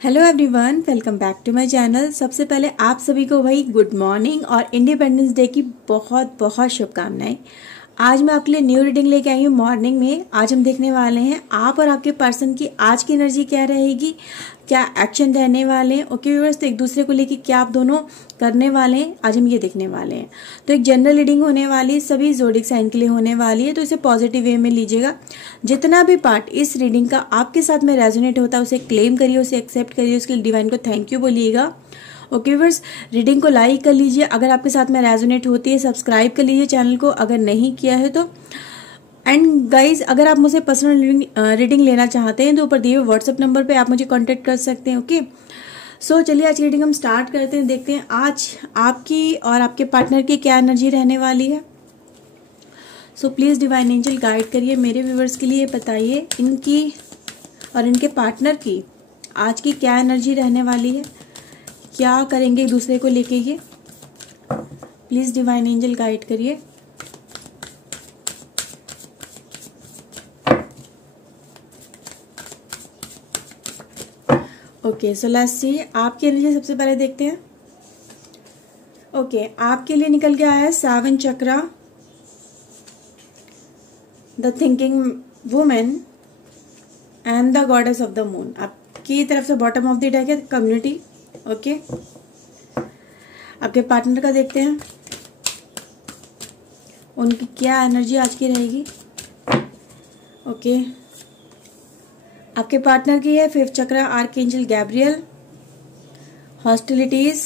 Hello everyone, welcome back to my channel. सबसे पहले आप सभी को भाई गुड मॉर्निंग और इंडिपेंडेंस डे की बहुत बहुत शुभकामनाएं। आज मैं आपके लिए न्यू रीडिंग लेके आई हूँ मॉर्निंग में। आज हम देखने वाले हैं आप और आपके पर्सन की आज की एनर्जी क्या रहेगी, क्या एक्शन रहने वाले हैं। ओके व्यूअर्स, तो एक दूसरे को लेके क्या आप दोनों करने वाले हैं आज हम ये देखने वाले हैं। तो एक जनरल रीडिंग होने वाली, सभी ज़ोडिक साइन के लिए होने वाली है, तो इसे पॉजिटिव वे में लीजिएगा। जितना भी पार्ट इस रीडिंग का आपके साथ में रेजोनेट होता है उसे क्लेम करिए, उसे एक्सेप्ट करिए, उसके लिए डिवाइन को थैंक यू बोलिएगा। ओके व्यूअर्स, रीडिंग को लाइक कर लीजिए अगर आपके साथ में रेजोनेट होती है, सब्सक्राइब कर लीजिए चैनल को अगर नहीं किया है तो। एंड गाइज, अगर आप मुझसे पर्सनल रीडिंग लेना चाहते हैं तो ऊपर दिए हुए व्हाट्सएप नंबर पे आप मुझे कांटेक्ट कर सकते हैं। ओके सो चलिए आज की रीडिंग हम स्टार्ट करते हैं। देखते हैं आज आपकी और आपके पार्टनर की क्या एनर्जी रहने वाली है। So please divine angel guide करिए मेरे व्यूवर्स के लिए, बताइए इनकी और इनके पार्टनर की आज की क्या एनर्जी रहने वाली है, क्या करेंगे एक दूसरे को लेके ये। प्लीज़ डिवाइन एंजल गाइड करिए। ओके सो लेट्स सी आपकी एनर्जी सबसे पहले देखते हैं। ओके आपके लिए निकल के आया है 7 chakra, the thinking women and the goddess of the moon. आपकी तरफ से बॉटम ऑफ द डेक है कम्युनिटी। ओके आपके पार्टनर का देखते हैं, उनकी क्या एनर्जी आज की रहेगी। ओके आपके पार्टनर की है 5th chakra, archangel Gabriel, hostilities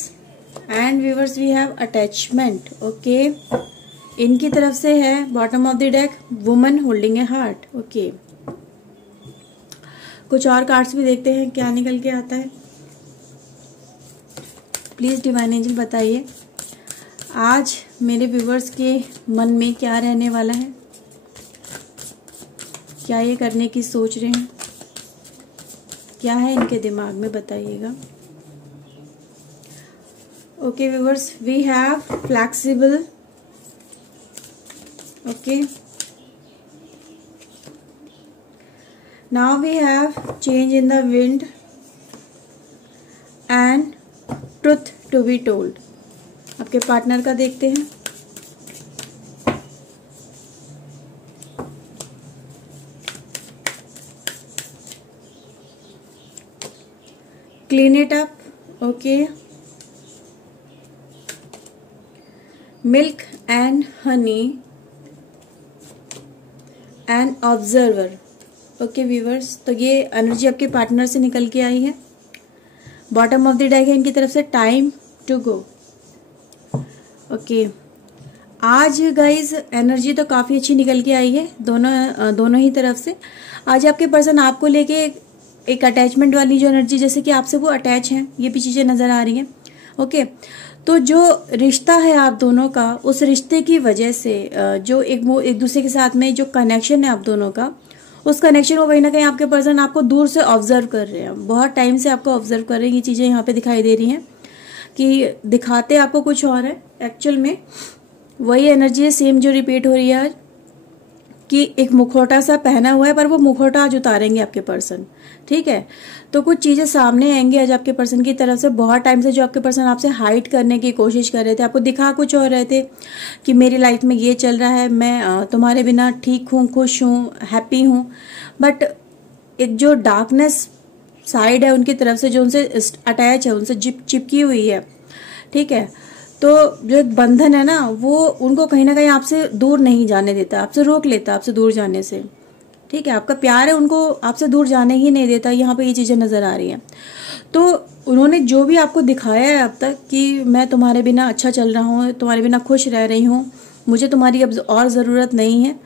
and viewers we have attachment. Okay इनकी तरफ से है bottom of the deck woman holding a heart. Okay कुछ और कार्ड्स भी देखते हैं क्या निकल के आता है। प्लीज डिवाइन एंजल बताइए आज मेरे व्यूअर्स के मन में क्या रहने वाला है, क्या ये करने की सोच रहे हैं, क्या है इनके दिमाग में, बताइएगा। Okay viewers we have flexible. Okay now we have change in the wind and truth to be told. आपके पार्टनर का देखते हैं। Clean it up. Okay milk and honey and observer. Okay viewers, तो ये एनर्जी आपके partner से निकल के आई है। बॉटम ऑफ द डेक है इनकी तरफ से टाइम टू गो। ओके आज गाइज एनर्जी तो काफी अच्छी निकल के आई है दोनों ही तरफ से। आज आपके पर्सन आपको लेके एक अटैचमेंट वाली जो एनर्जी, जैसे कि आपसे वो अटैच हैं, ये भी चीजें नजर आ रही हैं। ओके तो जो रिश्ता है आप दोनों का, उस रिश्ते की वजह से जो एक दूसरे के साथ में जो कनेक्शन है आप दोनों का, उस कनेक्शन को कहीं ना कहीं आपके पर्सन आपको दूर से ऑब्जर्व कर रहे हैं, बहुत टाइम से आपको ऑब्जर्व कर रहे हैं। ये चीजें यहाँ पे दिखाई दे रही हैं कि दिखाते आपको कुछ और है, एक्चुअल में वही एनर्जी है सेम जो रिपीट हो रही है आज, कि एक मुखौटा सा पहना हुआ है पर वो मुखौटा आज उतारेंगे आपके पर्सन। ठीक है, तो कुछ चीजें सामने आएंगी आज आपके पर्सन की तरफ से। बहुत टाइम से जो आपके पर्सन आपसे हाइड करने की कोशिश कर रहे थे, आपको दिखा कुछ और रहे थे कि मेरी लाइफ में ये चल रहा है, मैं तुम्हारे बिना ठीक हूँ, खुश हूँ, हैप्पी हूँ, बट एक जो डार्कनेस साइड है उनकी तरफ से जो उनसे अटैच है, उनसे चिपकी हुई है, ठीक है, तो जो एक बंधन है ना वो उनको कहीं ना कहीं आपसे दूर नहीं जाने देता, आपसे रोक लेता आपसे दूर जाने से। ठीक है, आपका प्यार है उनको आपसे दूर जाने ही नहीं देता। यहाँ पे ये चीजें नजर आ रही हैं। तो उन्होंने जो भी आपको दिखाया है अब तक कि मैं तुम्हारे बिना अच्छा चल रहा हूँ, तुम्हारे बिना खुश रह रही हूँ, मुझे तुम्हारी अब और जरूरत नहीं है,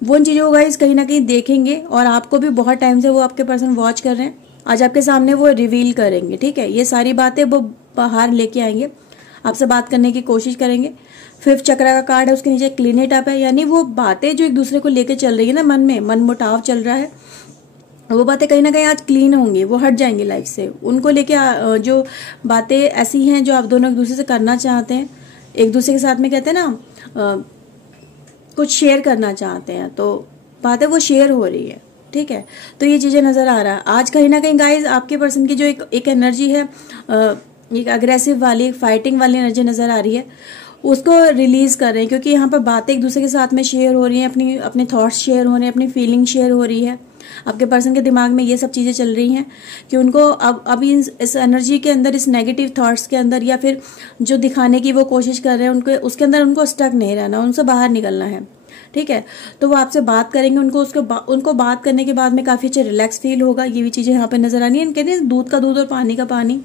वो उन चीजों को गाइस कहीं ना कहीं देखेंगे और आपको भी बहुत टाइम से वो आपके पर्सन वॉच कर रहे हैं। आज आपके सामने वो रिवील करेंगे। ठीक है, ये सारी बातें वो बाहर लेके आएंगे, आपसे बात करने की कोशिश करेंगे। 5th चक्रा का कार्ड है, उसके नीचे क्लीन इट अप है, यानी वो बातें जो एक दूसरे को लेके चल रही है ना, मन में मन मुटाव चल रहा है, वो बातें कहीं ना कहीं आज क्लीन होंगी, वो हट जाएंगी लाइफ से। उनको लेके जो बातें ऐसी हैं जो आप दोनों एक दूसरे से करना चाहते हैं, एक दूसरे के साथ में कहते हैं ना कुछ शेयर करना चाहते हैं, तो बातें वो शेयर हो रही है। ठीक है, तो ये चीजें नजर आ रहा है आज कहीं ना कहीं गाइज। आपके पर्सन की जो एक एनर्जी है, एक अग्रेसिव वाली, एक फाइटिंग वाली एनर्जी नजर आ रही है, उसको रिलीज कर रहे हैं, क्योंकि यहाँ पर बातें एक दूसरे के साथ में शेयर हो रही हैं, अपने थॉट्स शेयर हो रहे हैं, अपनी फीलिंग शेयर हो रही है। आपके पर्सन के दिमाग में ये सब चीजें चल रही हैं कि उनको अब इस एनर्जी के अंदर, इस नेगेटिव थॉट्स के अंदर, या फिर जो दिखाने की वो कोशिश कर रहे हैं उनको, उसके अंदर उनको स्टक नहीं रहना, उनसे बाहर निकलना है। ठीक है, तो वो आपसे बात करेंगे, उनको बात करने के बाद में काफी अच्छा रिलैक्स फील होगा। ये भी चीजें यहाँ पे नजर आनी है। कहते हैं दूध का दूध और पानी का पानी,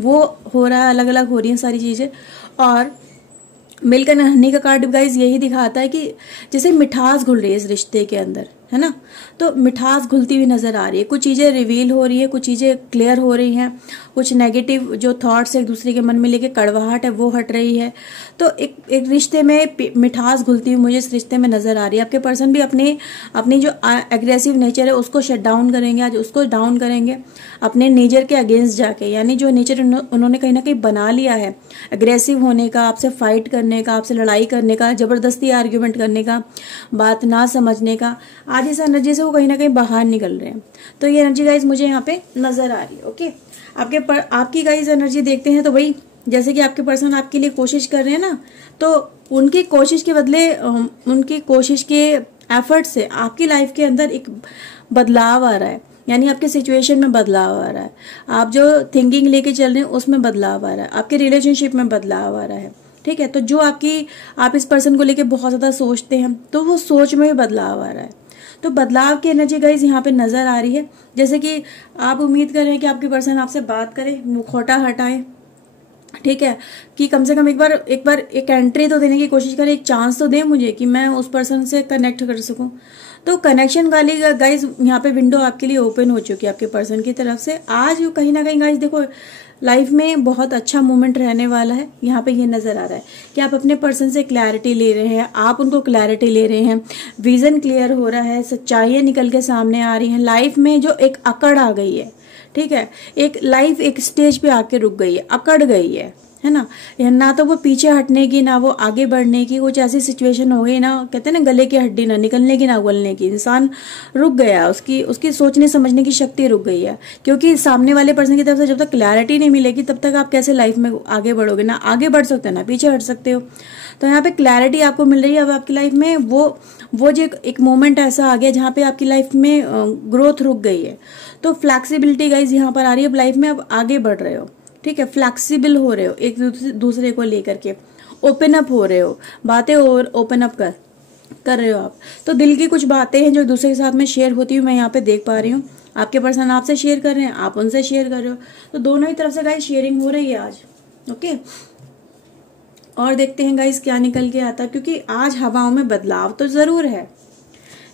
वो हो रहा है, अलग अलग हो रही है सारी चीजें। और मिल्क एंड हनी का कार्ड गाइज यही दिखाता है कि जैसे मिठास घुल रही है इस रिश्ते के अंदर, है ना। तो मिठास घुलती हुई नजर आ रही है, कुछ चीजें रिवील हो रही है, कुछ चीजें क्लियर हो रही हैं, कुछ नेगेटिव जो थॉट्स एक दूसरे के मन में लेके कड़वाहट है वो हट रही है। तो एक रिश्ते में मिठास घुलती हुई मुझे इस रिश्ते में नजर आ रही है। आपके पर्सन भी अपनी जो एग्रेसिव नेचर है उसको शट डाउन करेंगे, आज उसको डाउन करेंगे अपने नेचर के अगेंस्ट जाके, यानी जो नेचर उन्होंने कहीं ना कहीं बना लिया है एग्रेसिव होने का, आपसे फाइट करने का, आपसे लड़ाई करने का, जबरदस्ती आर्ग्यूमेंट करने का, बात ना समझने का, आज इस एनर्जी से वो कहीं ना कहीं बाहर निकल रहे हैं। तो ये एनर्जी गाइज मुझे यहाँ पे नजर आ रही है। ओके, आपकी गाइज एनर्जी देखते हैं। तो भाई जैसे कि आपके पर्सन आपके लिए कोशिश कर रहे हैं ना, तो उनकी कोशिश के बदले, उनकी कोशिश के एफर्ट से आपकी लाइफ के अंदर एक बदलाव आ रहा है, यानी आपके सिचुएशन में बदलाव आ रहा है, आप जो थिंकिंग लेके चल रहे हैं उसमें बदलाव आ रहा है, आपके रिलेशनशिप में बदलाव आ रहा है। ठीक है, तो जो आप इस पर्सन को लेके बहुत ज्यादा सोचते हैं, तो वो सोच में भी बदलाव आ रहा है। तो बदलाव की एनर्जी गाइज यहाँ पे नजर आ रही है। जैसे कि आप उम्मीद कर रहे हैं कि आपके पर्सन आपसे बात करे, मुखौटा हटाए, ठीक है, कि कम से कम एक बार एक एंट्री तो देने की कोशिश करें, एक चांस तो दे मुझे कि मैं उस पर्सन से कनेक्ट कर सकूं। तो कनेक्शन वाली गाइज यहाँ पे विंडो आपके लिए ओपन हो चुकी है आपके पर्सन की तरफ से। आज कहीं ना कहीं गाइज देखो, लाइफ में बहुत अच्छा मोमेंट रहने वाला है। यहाँ पे ये नजर आ रहा है कि आप अपने पर्सन से क्लैरिटी ले रहे हैं, आप उनको क्लैरिटी ले रहे हैं, विजन क्लियर हो रहा है, सच्चाइयां निकल के सामने आ रही हैं। लाइफ में जो एक अकड़ आ गई है, ठीक है, एक लाइफ एक स्टेज पे आके रुक गई है, अकड़ गई है ना। ना तो वो पीछे हटने की, ना वो आगे बढ़ने की, कुछ ऐसी सिचुएशन हो गई ना, कहते हैं ना गले की हड्डी ना निकलने की ना उगलने की, इंसान रुक गया, उसकी सोचने समझने की शक्ति रुक गई है। क्योंकि सामने वाले पर्सन की तरफ से जब तक क्लैरिटी नहीं मिलेगी तब तक आप कैसे लाइफ में आगे बढ़ोगे, ना आगे बढ़ सकते हो ना पीछे हट सकते हो। तो यहाँ पे क्लैरिटी आपको मिल रही है अब आपकी लाइफ में। वो जो एक मोमेंट ऐसा आ गया जहाँ पे आपकी लाइफ में ग्रोथ रुक गई है। तो फ्लैक्सीबिलिटी गाइज यहाँ पर आ रही है, अब लाइफ में अब आगे बढ़ रहे हो, ठीक है, फ्लैक्सिबल हो रहे हो, एक दूसरे को लेकर के ओपन अप हो रहे हो, बातें और ओपन अप कर रहे हो आप। तो दिल की कुछ बातें हैं जो दूसरे के साथ में शेयर होती हुई मैं यहाँ पे देख पा रही हूँ। आपके पर्सन आपसे शेयर कर रहे हैं, आप उनसे शेयर कर रहे हो, तो दोनों ही तरफ से गाइज शेयरिंग हो रही है आज। ओके, और देखते हैं गाइज क्या निकल के आता है, क्योंकि आज हवाओं में बदलाव तो जरूर है,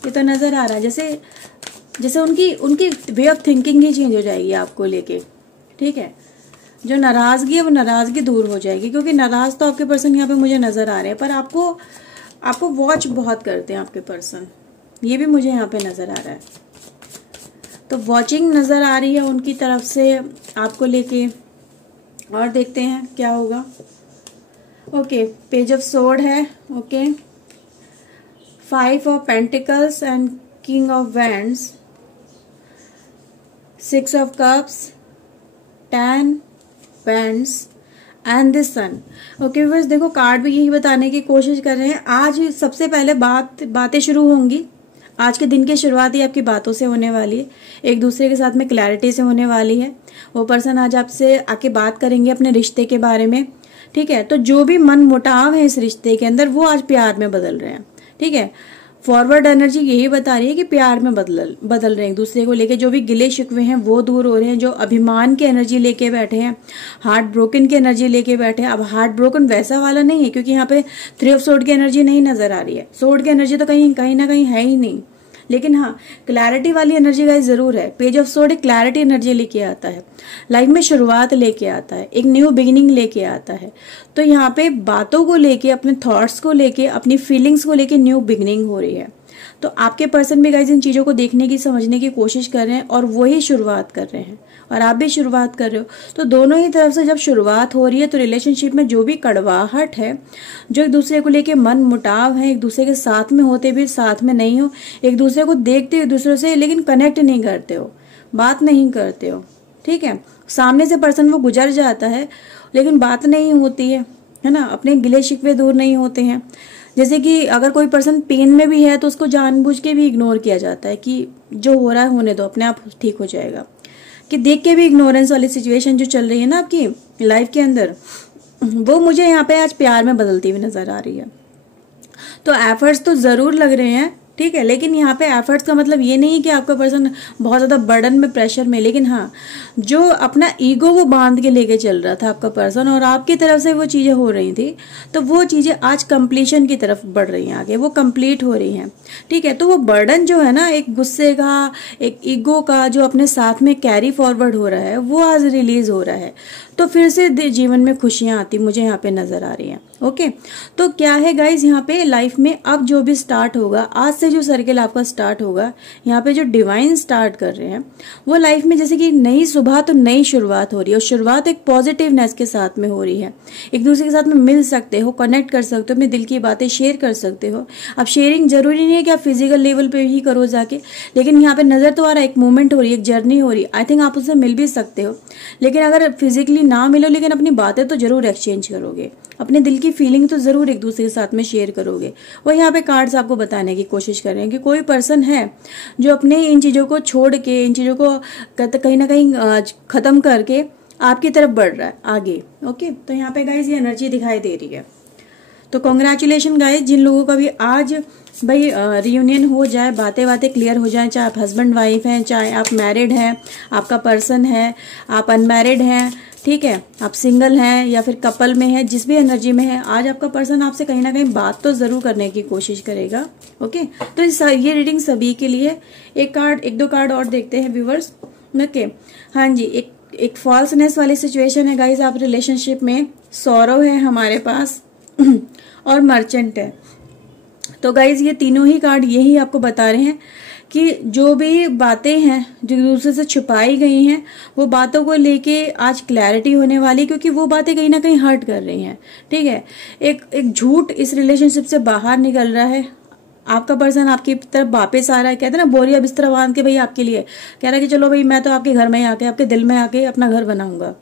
ये तो नजर आ रहा है। जैसे उनकी way of thinking he change हो जाएगी आपको लेके, ठीक है। जो नाराजगी है वो नाराजगी दूर हो जाएगी, क्योंकि नाराज तो आपके पर्सन यहाँ पे मुझे नजर आ रहे हैं, पर आपको वॉच बहुत करते हैं आपके पर्सन, ये भी मुझे यहाँ पे नजर आ रहा है। तो वॉचिंग नजर आ रही है उनकी तरफ से आपको लेके, और देखते हैं क्या होगा। ओके, पेज ऑफ सोर्ड है, okay, 5 of pentacles and king of wands, 6 of cups, 10 wands and the sun. Okay viewers, देखो कार्ड भी यही बताने की कोशिश कर रहे हैं। आज सबसे पहले बातें शुरू होंगी, आज के दिन की शुरुआत ही आपकी बातों से होने वाली है, एक दूसरे के साथ में क्लैरिटी से होने वाली है। वो पर्सन आज आपसे आके बात करेंगे अपने रिश्ते के बारे में, ठीक है। तो जो भी मन मुटाव है इस रिश्ते के अंदर वो आज प्यार में बदल रहे हैं, ठीक है। फॉरवर्ड एनर्जी यही बता रही है कि प्यार में बदल रहे हैं एक दूसरे को लेके। जो भी गिले शिकवे हैं वो दूर हो रहे हैं, जो अभिमान की एनर्जी लेके बैठे हैं, हार्ट ब्रोकन की एनर्जी लेके बैठे हैं। अब हार्ट ब्रोकन वैसा वाला नहीं है, क्योंकि यहाँ पे 3 ऑफ सोर्ड की एनर्जी नहीं नजर आ रही है, सोर्ड की एनर्जी तो कहीं ना कहीं है ही नहीं। लेकिन हाँ, क्लैरिटी वाली एनर्जी गाइस जरूर है। पेज ऑफ सोर्ड एक क्लैरिटी एनर्जी लेके आता है, लाइफ में शुरुआत लेके आता है, एक न्यू बिगिनिंग लेके आता है। तो यहाँ पे बातों को लेके, अपने थॉट्स को लेके, अपनी फीलिंग्स को लेके न्यू बिगिनिंग हो रही है। तो आपके पर्सन भी गाइज इन चीज़ों को देखने की, समझने की कोशिश कर रहे हैं और वही शुरुआत कर रहे हैं और आप भी शुरुआत कर रहे हो। तो दोनों ही तरफ से जब शुरुआत हो रही है तो रिलेशनशिप में जो भी कड़वाहट है, जो एक दूसरे को लेके मन मुटाव है, एक दूसरे के साथ में होते भी साथ में नहीं हो, एक दूसरे को देखते हो एक दूसरे से लेकिन कनेक्ट नहीं करते हो, बात नहीं करते हो, ठीक है। सामने से पर्सन वो गुजर जाता है लेकिन बात नहीं होती है ना, अपने गिले शिकवे दूर नहीं होते हैं। जैसे कि अगर कोई पर्सन पेन में भी है तो उसको जानबूझ के भी इग्नोर किया जाता है कि जो हो रहा है होने दो, अपने आप ठीक हो जाएगा, कि देख के भी इग्नोरेंस वाली सिचुएशन जो चल रही है ना आपकी लाइफ के अंदर, वो मुझे यहाँ पे आज प्यार में बदलती हुई नजर आ रही है। तो एफर्ट्स तो जरूर लग रहे हैं, ठीक है, लेकिन यहाँ पे एफर्ट्स का मतलब ये नहीं कि आपका पर्सन बहुत ज्यादा बर्डन में, प्रेशर में, लेकिन हाँ जो अपना ईगो वो बांध के लेके चल रहा था आपका पर्सन और आपकी तरफ से वो चीजें हो रही थी, तो वो चीजें आज कंप्लीशन की तरफ बढ़ रही हैं, आगे वो कंप्लीट हो रही हैं, ठीक है। तो वो बर्डन जो है ना, एक गुस्से का, एक ईगो का जो अपने साथ में कैरी फॉरवर्ड हो रहा है, वो आज रिलीज हो रहा है। तो फिर से जीवन में खुशियां आती मुझे यहाँ पे नजर आ रही हैं। ओके, तो क्या है गाइज, यहाँ पे लाइफ में अब जो भी स्टार्ट होगा, आज से जो सर्किल आपका स्टार्ट होगा, यहाँ पे जो डिवाइन स्टार्ट कर रहे हैं, वो लाइफ में जैसे कि नई सुबह, तो नई शुरुआत हो रही है और शुरुआत एक पॉजिटिवनेस के साथ में हो रही है। एक दूसरे के साथ में मिल सकते हो, कनेक्ट कर सकते हो, अपने दिल की बातें शेयर कर सकते हो। अब शेयरिंग जरूरी नहीं है कि आप फिजिकल लेवल पे ही करो जाके, लेकिन यहाँ पे नजर तो आ रहा है एक मूवमेंट हो रही है, एक जर्नी हो रही है। आई थिंक आप उससे मिल भी सकते हो, लेकिन अगर फिजिकली ना मिलो लेकिन अपनी बातें तो जरूर एक्सचेंज करोगे, अपने दिल की फीलिंग तो जरूर एक दूसरे के साथ में शेयर करोगे। वो यहाँ पे कार्ड्स आपको बताने की कोशिश कर रहे हैं कि कोई पर्सन है जो अपने इन चीजों को छोड़ के, इन चीजों को कहीं ना कहीं खत्म करके आपकी तरफ बढ़ रहा है आगे। ओके, तो यहाँ पे गाइज ये एनर्जी दिखाई दे रही है। तो कॉन्ग्रेचुलेशन गाइज, जिन लोगों का भी आज भाई रियूनियन हो जाए, बातें क्लियर हो जाए, चाहे आप हस्बैंड वाइफ हैं, चाहे आप मैरिड हैं, आपका पर्सन है, आप अनमैरिड हैं, ठीक है, आप सिंगल हैं या फिर कपल में है, जिस भी एनर्जी में है, आज आपका पर्सन आपसे कहीं ना कहीं बात तो जरूर करने की कोशिश करेगा। ओके, तो ये रीडिंग सभी के लिए। एक दो कार्ड और देखते हैं व्यूवर्स। ओके, हाँ जी, एक फॉल्सनेस वाली सिचुएशन है गाइज, आप रिलेशनशिप में, सॉरो है हमारे पास और मर्चेंट है। तो गाइज ये तीनों ही कार्ड यही आपको बता रहे हैं कि जो भी बातें हैं जो दूसरे से छुपाई गई हैं, वो बातों को लेके आज क्लैरिटी होने वाली, क्योंकि वो बातें कहीं ना कहीं हर्ट कर रही हैं, ठीक है। एक झूठ इस रिलेशनशिप से बाहर निकल रहा है, आपका पर्सन आपकी तरफ वापस आ रहा है, कहते हैं ना बोरिया बिस्तरा बांध के भाई आपके लिए कह रहा है कि चलो भाई मैं तो आपके घर में आके, आपके दिल में आके अपना घर बनाऊंगा।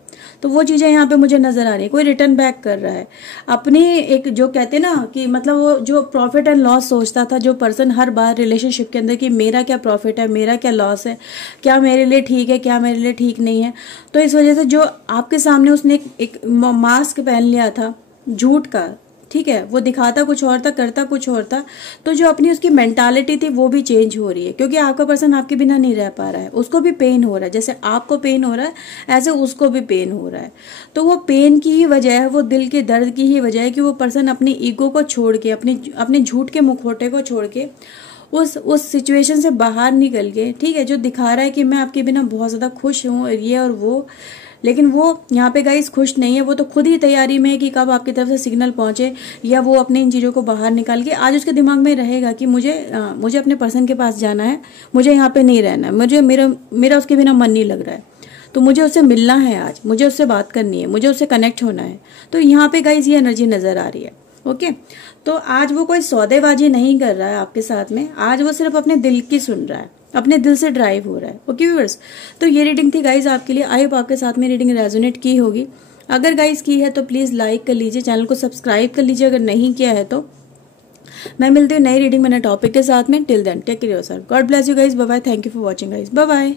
तो वो चीजें यहाँ पे मुझे नजर आ रही है। कोई रिटर्न बैक कर रहा है अपनी, एक जो कहते हैं ना कि मतलब वो जो प्रॉफिट एंड लॉस सोचता था जो पर्सन हर बार रिलेशनशिप के अंदर कि मेरा क्या प्रॉफिट है, मेरा क्या लॉस है, क्या मेरे लिए ठीक है, क्या मेरे लिए ठीक नहीं है। तो इस वजह से जो आपके सामने उसने एक मास्क पहन लिया था झूठ का, ठीक है, वो दिखाता कुछ और था, करता कुछ और था। तो जो अपनी उसकी मेंटालिटी थी वो भी चेंज हो रही है, क्योंकि आपका पर्सन आपके बिना नहीं रह पा रहा है, उसको भी पेन हो रहा है, जैसे आपको पेन हो रहा है ऐसे उसको भी पेन हो रहा है। तो वो पेन की ही वजह है, वो दिल के दर्द की ही वजह है कि वो पर्सन अपनी ईगो को छोड़ के, अपने झूठ के मुखौटे को छोड़ के उस सिचुएशन से बाहर निकल के, ठीक है, जो दिखा रहा है कि मैं आपके बिना बहुत ज्यादा खुश हूँ ये और वो, लेकिन वो यहाँ पे गाइस खुश नहीं है। वो तो खुद ही तैयारी में है कि कब आपकी तरफ से सिग्नल पहुंचे, या वो अपने इन चीजों को बाहर निकाल के, आज उसके दिमाग में रहेगा कि मुझे अपने पर्सन के पास जाना है, मुझे यहाँ पे नहीं रहना है, मुझे मेरा उसके बिना मन नहीं लग रहा है, तो मुझे उससे मिलना है, आज मुझे उससे बात करनी है, मुझे उससे कनेक्ट होना है। तो यहाँ पे गाइस ये एनर्जी नजर आ रही है। ओके, तो आज वो कोई सौदेबाजी नहीं कर रहा है आपके साथ में, आज वो सिर्फ अपने दिल की सुन रहा है, अपने दिल से ड्राइव हो रहा है। ओके व्यूअर्स, तो ये रीडिंग थी गाइज आपके लिए। आई होप आपके साथ में रीडिंग रेजोनेट की होगी। अगर गाइज की है तो प्लीज लाइक कर लीजिए, चैनल को सब्सक्राइब कर लीजिए अगर नहीं किया है तो। मैं मिलती हूँ नई रीडिंग में नए टॉपिक के साथ में। Till then take care yourself, God bless you guys, bye bye, thank you for watching guys, bye bye.